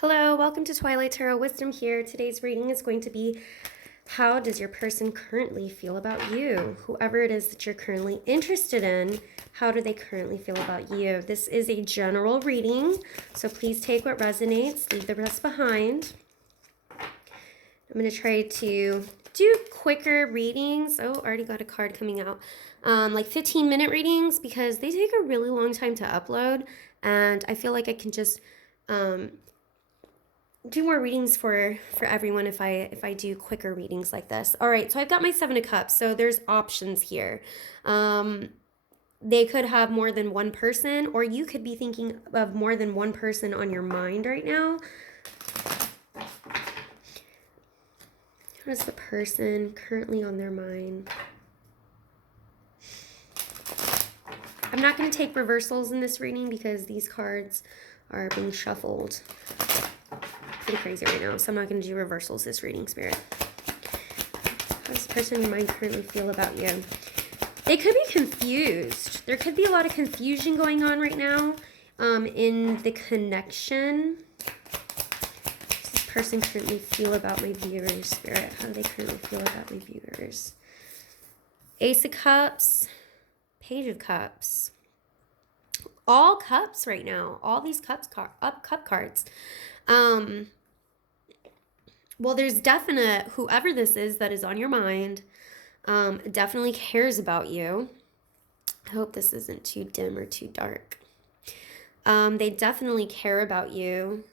Hello, welcome to Twilight Tarot Wisdom here. Today's reading is going to be, how does your person currently feel about you? Whoever it is that you're currently interested in, how do they currently feel about you? This is a general reading, so please take what resonates, leave the rest behind. I'm going to try to do quicker readings. Oh, already got a card coming out. Like 15-minute readings because they take a really long time to upload, and I feel like I can just do more readings for everyone if I do quicker readings like this. All right, so I've got my Seven of Cups, so there's options here. They could have more than one person, or you could be thinking of more than one person on your mind right now. What is the person currently on their mind? I'm not going to take reversals in this reading because these cards are being shuffled pretty crazy right now, so I'm not going to do reversals this reading, Spirit. How does the person in your mind currently feel about you? They could be confused. There could be a lot of confusion going on right now in the connection. How does this person currently feel about my viewers, Spirit? How do they currently feel about my viewers? Ace of Cups, Page of Cups. All cups right now. All these cup cards. Well, there's definite, whoever this is that is on your mind, definitely cares about you. I hope this isn't too dim or too dark. They definitely care about you.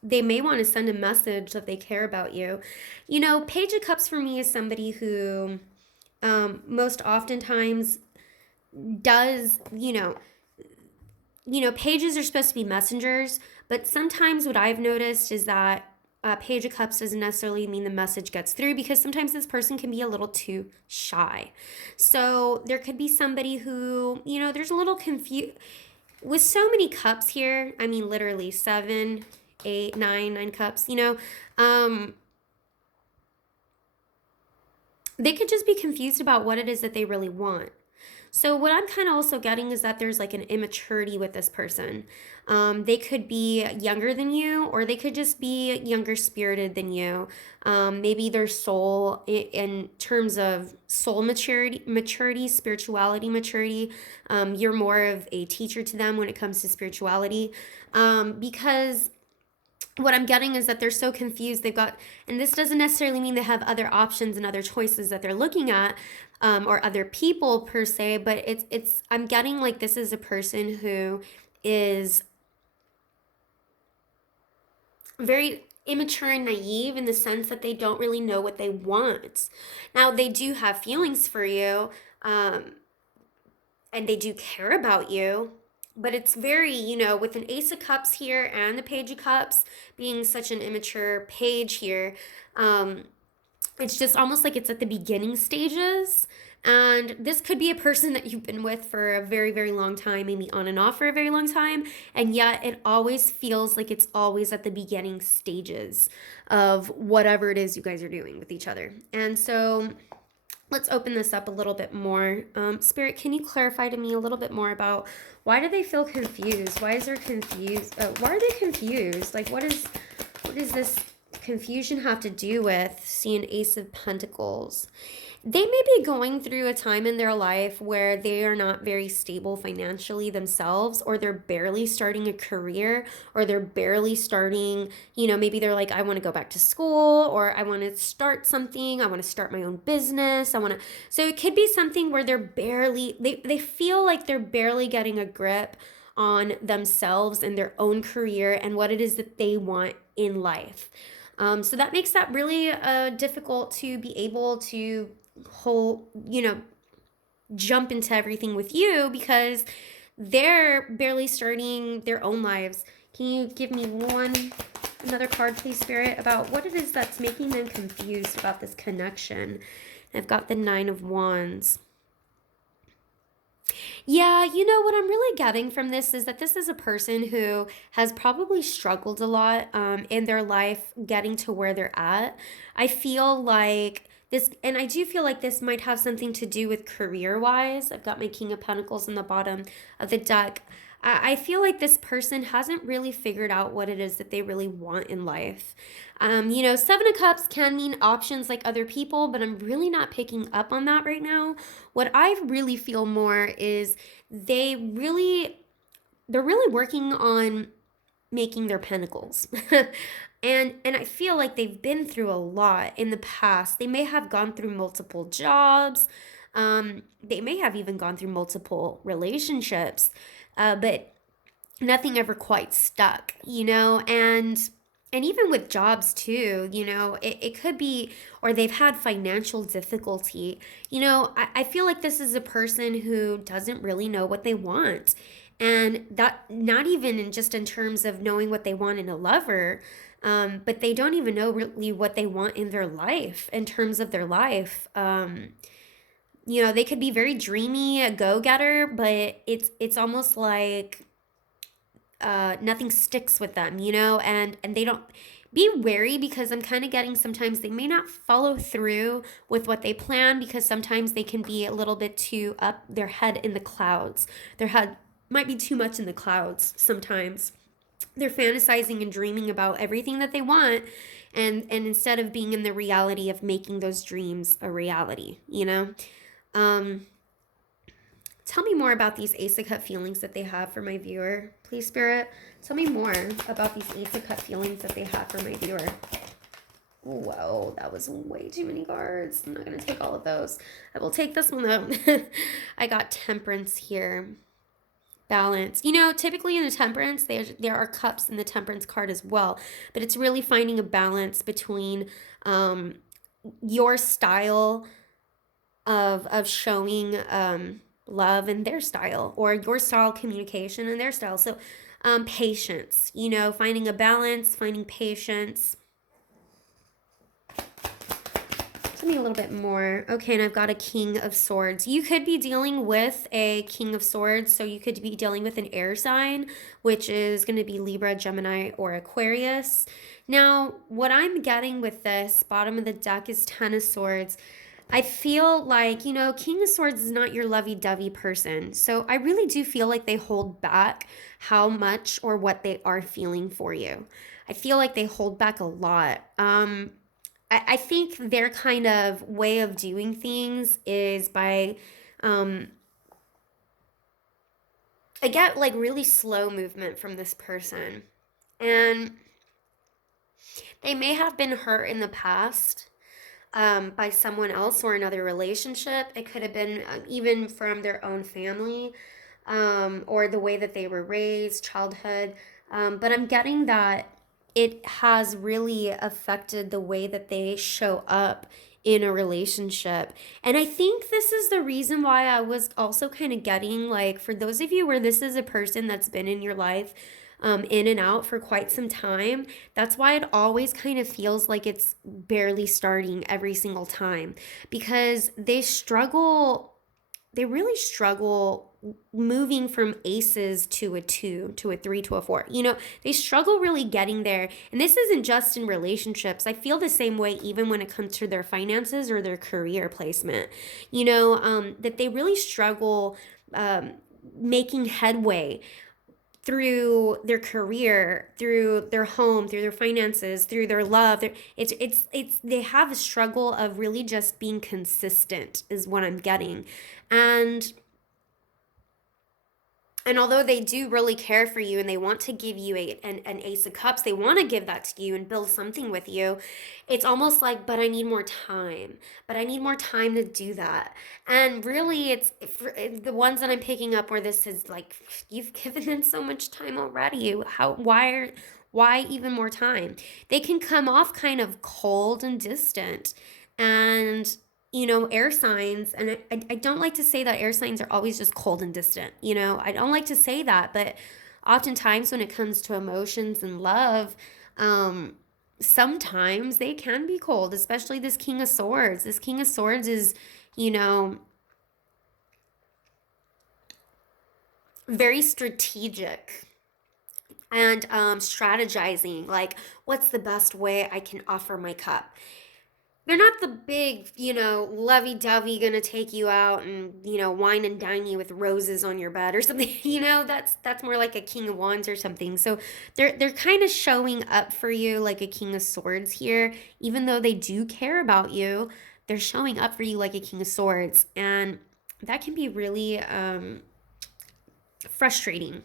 They may want to send a message that they care about you. You know, Page of Cups for me is somebody who most oftentimes does, pages are supposed to be messengers, but sometimes what I've noticed is that Page of Cups doesn't necessarily mean the message gets through, because sometimes this person can be a little too shy. So there could be somebody who, there's a little confused. With so many cups here, I mean literally 7, 8, 9 cups, they could just be confused about what it is that they really want. So what I'm kind of also getting is that there's like an immaturity with this person. They could be younger than you, or they could just be younger spirited than you. Maybe their soul, in terms of soul maturity, spirituality maturity, you're more of a teacher to them when it comes to spirituality. Because what I'm getting is that they're so confused. And this doesn't necessarily mean they have other options and other choices that they're looking at, or other people per se, but I'm getting like this is a person who is very immature and naive in the sense that they don't really know what they want. Now, they do have feelings for you, and they do care about you, but it's very, with an Ace of Cups here and the Page of Cups being such an immature page here, it's just almost like it's at the beginning stages. And this could be a person that you've been with for a very, very long time, maybe on and off for a very long time. And yet it always feels like it's always at the beginning stages of whatever it is you guys are doing with each other. And so let's open this up a little bit more. Spirit, can you clarify to me a little bit more about why do they feel confused? Why is there confused? Why are they confused? Like, what does this confusion have to do with seeing Ace of Pentacles? They may be going through a time in their life where they are not very stable financially themselves, or they're barely starting a career, or they're barely starting, maybe they're like, I want to go back to school, or I want to start something, I want to start my own business, so it could be something where they feel like they're barely getting a grip on themselves and their own career and what it is that they want in life. So that makes that really difficult to be able to jump into everything with you, because they're barely starting their own lives. Can you give me another card, please, Spirit, about what it is that's making them confused about this connection? I've got the 9 of Wands. Yeah, what I'm really getting from this is that this is a person who has probably struggled a lot in their life getting to where they're at. I feel like this, and I do feel like this might have something to do with career-wise. I've got my King of Pentacles in the bottom of the deck. I feel like this person hasn't really figured out what it is that they really want in life. You know, Seven of Cups can mean options like other people, but I'm really not picking up on that right now. What I really feel more is they're really working on making their pentacles. And I feel like they've been through a lot in the past. They may have gone through multiple jobs. They may have even gone through multiple relationships, but nothing ever quite stuck, you know? And even with jobs too, you know, it could be, or they've had financial difficulty. You know, I feel like this is a person who doesn't really know what they want. And that, not even just in terms of knowing what they want in a lover, but they don't even know really what they want in their life, in terms of their life. You know, they could be very dreamy, a go-getter, but it's almost like nothing sticks with them, you know, and they don't. Be wary, because I'm kind of getting sometimes they may not follow through with what they plan, because sometimes they can be a little bit too up their head in the clouds. Their head might be too much in the clouds sometimes. They're fantasizing and dreaming about everything that they want, and instead of being in the reality of making those dreams a reality, you know. um Tell me more about these Ace of Cup feelings that they have for my viewer, please, Spirit. Tell me more about these Ace of Cup feelings that they have for my viewer. Whoa, that was way too many cards. I'm not going to take all of those. I will take this one, though. I got Temperance here. Balance. You know, typically in the Temperance, there are cups in the Temperance card as well. But it's really finding a balance between your style of showing love and their style, or your style communication and their style. So patience, you know, finding a balance, finding patience. Tell me a little bit more. Okay, and I've got a King of Swords. You could be dealing with a King of Swords, so you could be dealing with an air sign, which is going to be Libra, Gemini, or Aquarius. Now, what I'm getting with this bottom of the deck is Ten of Swords. I feel like, you know, King of Swords is not your lovey-dovey person. So I really do feel like they hold back how much or what they are feeling for you. I feel like they hold back a lot. I think their kind of way of doing things is by, I get like really slow movement from this person. And they may have been hurt in the past by someone else or another relationship. It could have been even from their own family, or the way that they were raised, childhood. But I'm getting that it has really affected the way that they show up in a relationship. And I think this is the reason why I was also kind of getting, like, for those of you where this is a person that's been in your life in and out for quite some time, that's why it always kind of feels like it's barely starting every single time, because they really struggle moving from aces to a 2 to a 3 to a 4. You know, they struggle really getting there. And this isn't just in relationships. I feel the same way even when it comes to their finances or their career placement. You know, that they really struggle making headway through their career, through their home, through their finances, through their love. It's they have a struggle of really just being consistent is what I'm getting. And although they do really care for you and they want to give you an Ace of Cups, they want to give that to you and build something with you, it's almost like, but I need more time. But I need more time to do that. And really, it's the ones that I'm picking up where this is like, you've given them so much time already. Why even more time? They can come off kind of cold and distant. And you know, air signs, and I don't like to say that air signs are always just cold and distant. You know, I don't like to say that, but oftentimes when it comes to emotions and love, sometimes they can be cold, especially this King of Swords. This King of Swords is, you know, very strategic and strategizing, like, what's the best way I can offer my cup? they're not the big, lovey-dovey gonna take you out and, wine and dine you with roses on your bed or something. That's more like a King of Wands or something. So they're kind of showing up for you like a King of Swords here, even though they do care about you. They're showing up for you like a King of Swords, and that can be really frustrating.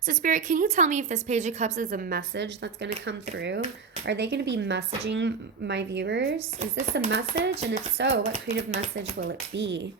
So, Spirit, can you tell me if this Page of Cups is a message that's going to come through? Are they going to be messaging my viewers? Is this a message? And if so, what kind of message will it be?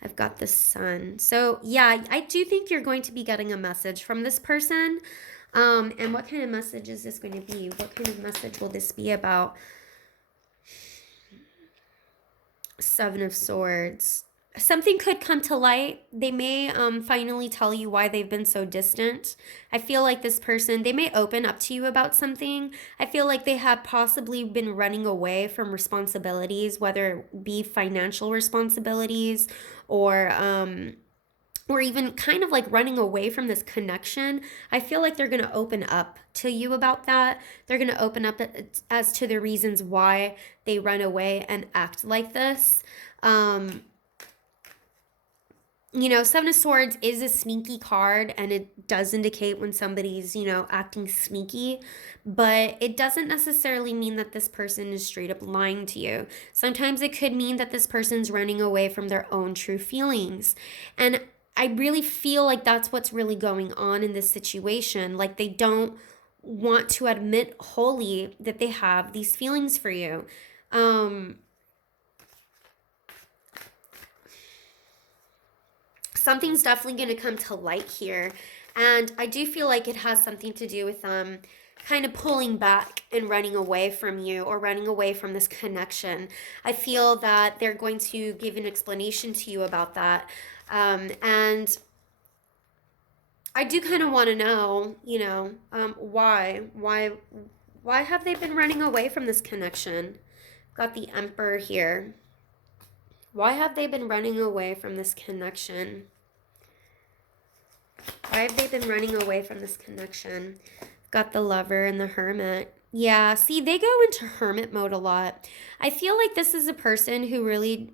I've got the Sun. So, yeah, I do think you're going to be getting a message from this person. And what kind of message is this going to be? What kind of message will this be about? Seven of Swords. Something could come to light. They may finally tell you why they've been so distant. I feel like this person, they may open up to you about something. I feel like they have possibly been running away from responsibilities, whether it be financial responsibilities or even kind of like running away from this connection. I feel like they're going to open up to you about that. They're going to open up as to the reasons why they run away and act like this. Seven of Swords is a sneaky card, and it does indicate when somebody's, acting sneaky, but it doesn't necessarily mean that this person is straight up lying to you. Sometimes it could mean that this person's running away from their own true feelings. And I really feel like that's what's really going on in this situation. Like, they don't want to admit wholly that they have these feelings for you. Something's definitely going to come to light here. And I do feel like it has something to do with kind of pulling back and running away from you, or running away from this connection. I feel that they're going to give an explanation to you about that. And I do kind of want to know, why have they been running away from this connection? Got the Emperor here. Why have they been running away from this connection? Why have they been running away from this connection? Got the Lover and the Hermit. Yeah, see, they go into hermit mode a lot. I feel like this is a person who really,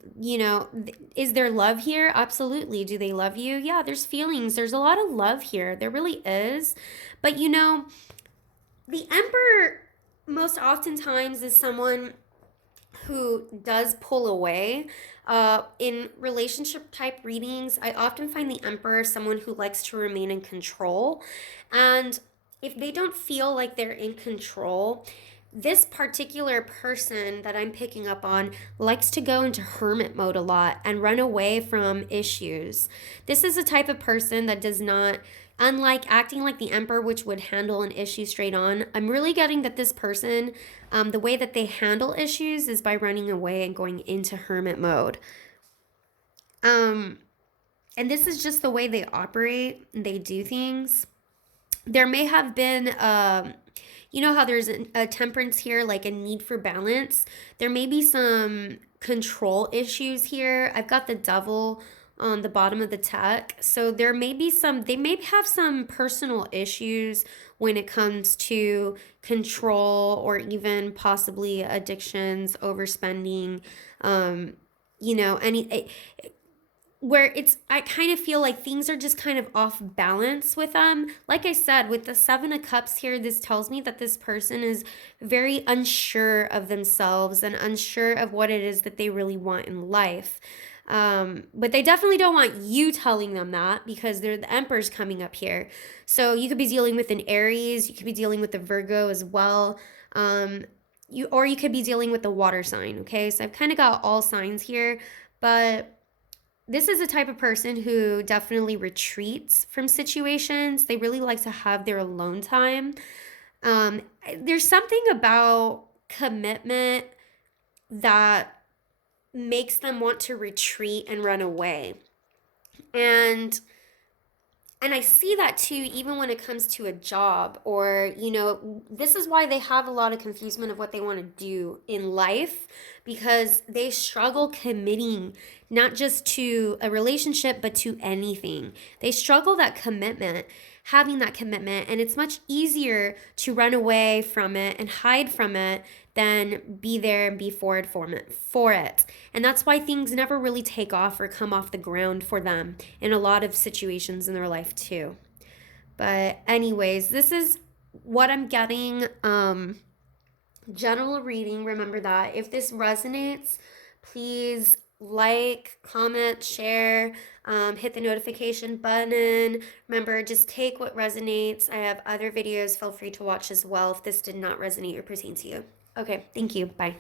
is there love here? Absolutely. Do they love you? Yeah, there's feelings. There's a lot of love here. There really is. But, the Emperor most oftentimes is someone who does pull away. In relationship type readings, I often find the Emperor someone who likes to remain in control. And if they don't feel like they're in control, this particular person that I'm picking up on likes to go into hermit mode a lot and run away from issues. This is a type of person that does not, unlike acting like the Emperor, which would handle an issue straight on, I'm really getting that this person, the way that they handle issues is by running away and going into hermit mode. And this is just the way they operate, they do things. There may have been, how there's a temperance here, like a need for balance. There may be some control issues here. I've got the Devil on the bottom of the deck. So there may be they may have some personal issues when it comes to control, or even possibly addictions, overspending, where I kind of feel like things are just kind of off balance with them. Like I said, with the Seven of Cups here, this tells me that this person is very unsure of themselves and unsure of what it is that they really want in life. But they definitely don't want you telling them that, because the Emperor's coming up here. So you could be dealing with an Aries, you could be dealing with a Virgo as well. You could be dealing with a water sign, okay? So I've kind of got all signs here, but this is a type of person who definitely retreats from situations. They really like to have their alone time. There's something about commitment that makes them want to retreat and run away. And I see that too, even when it comes to a job, or, this is why they have a lot of confusion of what they want to do in life, because they struggle committing not just to a relationship, but to anything. They struggle that commitment. having that commitment. And it's much easier to run away from it and hide from it than be there and be forward for it. And that's why things never really take off or come off the ground for them in a lot of situations in their life too. But anyways, this is what I'm getting. General reading, remember that. If this resonates, please like, comment, share, hit the notification button. Remember, just take what resonates. I have other videos, feel free to watch as well if this did not resonate or pertain to you. Okay, thank you. Bye.